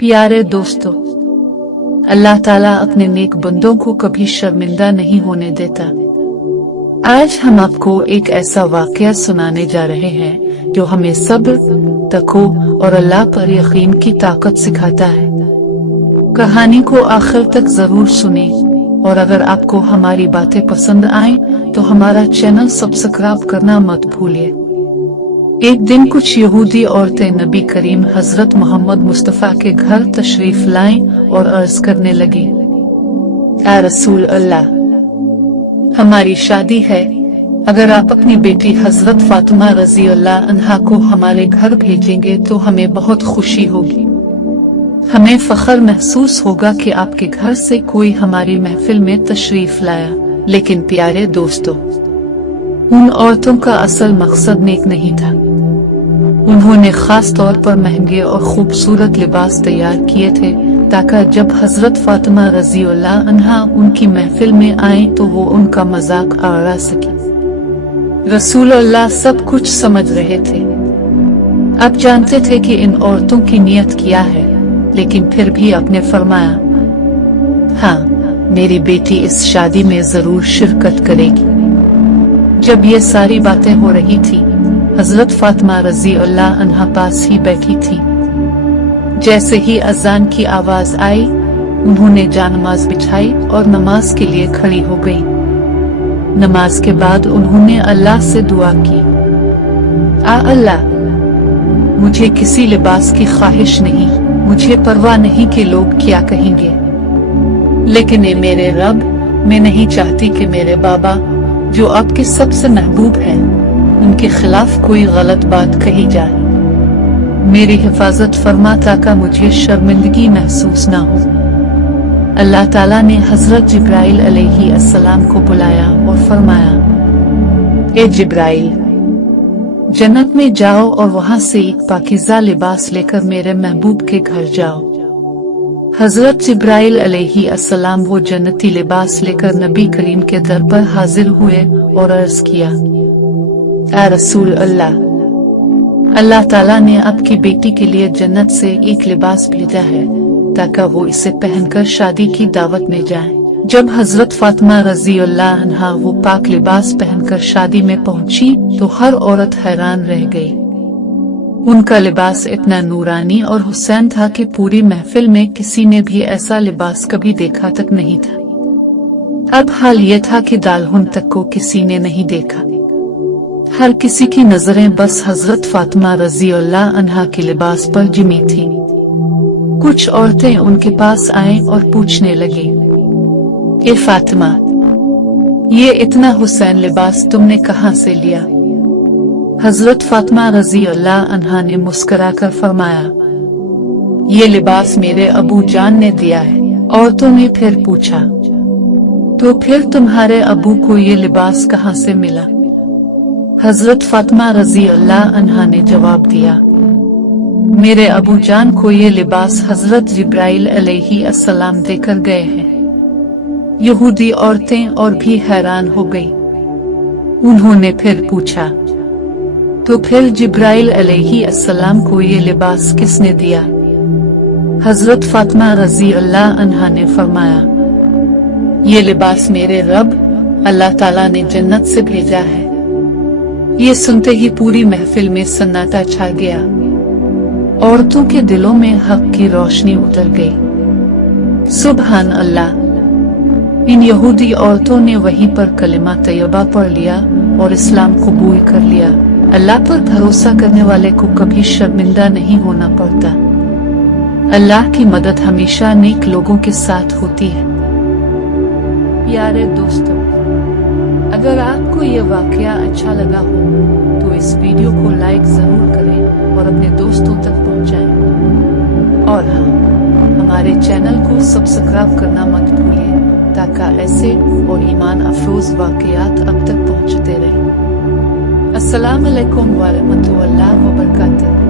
प्यारे दोस्तों, अल्लाह ताला अपने नेक बंदों को कभी शर्मिंदा नहीं होने देता। आज हम आपको एक ऐसा वाकया सुनाने जा रहे हैं जो हमें सब्र, तक़वा और अल्लाह पर यकीन की ताकत सिखाता है। कहानी को आखिर तक जरूर सुने और अगर आपको हमारी बातें पसंद आए तो हमारा चैनल सब्सक्राइब करना मत भूलिए। एक दिन कुछ यहूदी औरतें नबी करीम हजरत मोहम्मद मुस्तफ़ा के घर तशरीफ लाईं और अर्ज करने लगी, या रसूल अल्लाह, हमारी शादी है, अगर आप अपनी बेटी हजरत फातिमा रज़ी अल्लाह अन्हा को हमारे घर भेजेंगे तो हमें बहुत खुशी होगी। हमें फख्र महसूस होगा कि आपके घर से कोई हमारी महफिल में तशरीफ लाया। लेकिन प्यारे दोस्तों, उन औरतों का असल मकसद नेक नहीं था। उन्होंने खास तौर पर महंगे और खूबसूरत लिबास तैयार किए थे ताकि जब हजरत फातिमा रज़ी अल्लाह अन्हा उनकी महफिल में आए तो वो उनका मजाक उड़ा सके। रसूल अल्लाह सब कुछ समझ रहे थे। अब जानते थे कि इन औरतों की नीयत क्या है, लेकिन फिर भी आपने फरमाया, हाँ, मेरी बेटी इस शादी में जरूर शिरकत करेगी। जब ये सारी बातें हो रही थी, हजरत फातिमा रज़ी अल्लाह अन्हा पास ही बैठी थी। जैसे ही अजान की आवाज आई, उन्होंने जानमाज बिछाई और नमाज के लिए खड़ी हो गई। नमाज के बाद उन्होंने अल्लाह से दुआ की, आ अल्लाह, मुझे किसी लिबास की ख्वाहिश नहीं, मुझे परवाह नहीं कि लोग क्या कहेंगे, लेकिन ए मेरे रब, मैं नहीं चाहती कि मेरे बाबा जो आपके सबसे महबूब हैं, उनके खिलाफ कोई गलत बात कही जाए। मेरी हिफाजत फरमा ताकि मुझे शर्मिंदगी महसूस ना हो। अल्लाह ताला ने हजरत जिब्राइल अलैहिस्सलाम को बुलाया और फरमाया, ए जिब्राइल, जन्नत में जाओ और वहां से एक पाकीज़ा लिबास लेकर मेरे महबूब के घर जाओ। हजरत जिब्राइल अलैहिस्सलाम वो जन्नती लिबास लेकर नबी करीम के दर पर हाजिर हुए और अर्ज किया, या रसूल अल्लाह, अल्लाह ताला ने आपकी बेटी के लिए जन्नत से एक लिबास भेजा है ताकि वो इसे पहनकर शादी की दावत में जाए। जब हजरत फातिमा रज़ी अल्लाह अन्हा वो पाक लिबास पहनकर शादी में पहुंची तो हर औरत हैरान रह गई। उनका लिबास इतना नूरानी और हुसैन था कि पूरी महफिल में किसी ने भी ऐसा लिबास कभी देखा तक नहीं था। अब हाल ये था कि दाल्हुन तक को किसी ने नहीं देखा। हर किसी की नजरें बस हजरत फातिमा रज़ी अल्लाह अन्हा के लिबास पर जमी थी। कुछ औरतें उनके पास आईं और पूछने लगी, ए फातिमा, ये इतना हुसैन लिबास तुमने कहाँ से लिया? हजरत फातिमा रज़ी अल्लाह अन्हा ने मुस्कुराकर फरमाया, ये लिबास मेरे अबू जान ने दिया है। औरतों ने फिर पूछा, तो फिर तुम्हारे अबू को ये लिबास कहाँ से मिला? हजरत फातिमा रज़ी अल्लाह अन्हा ने जवाब दिया, मेरे अबू जान को ये लिबास हजरत जिब्राइल अलैहिस्सलाम देकर गए हैं। यहूदी औरतें और भी हैरान हो गई। उन्होंने फिर पूछा, तो फिर जिब्राइल अलैहिस्सलाम को ये लिबास किसने दिया? हजरत फातिमा रज़ी अल्लाह अन्हा ने फरमाया, ये लिबास मेरे रब अल्लाह ताला ने जन्नत से भेजा है। ये सुनते ही पूरी महफिल में सन्नाटा छा गया। औरतों के दिलों में हक की रोशनी उतर गई। सुभान अल्लाह। इन यहूदी औरतों ने वहीं पर कलिमा तैयबा पढ़ लिया और इस्लाम कबूल कर लिया। अल्लाह पर भरोसा करने वाले को कभी शर्मिंदा नहीं होना पड़ता। अल्लाह की मदद हमेशा नेक लोगों के साथ होती है। प्यारे दोस्तों, अगर आपको ये वाकया अच्छा लगा हो तो इस वीडियो को लाइक जरूर करें और अपने दोस्तों तक पहुंचाएं। और हाँ, हमारे चैनल को सब्सक्राइब करना मत भूलिए ताकि ऐसे और ईमान अफरोज वाकयात अब तक पहुंचते रहें। अस्सलाम वालेकुम व रहमतुल्लाह व बरकातुहू।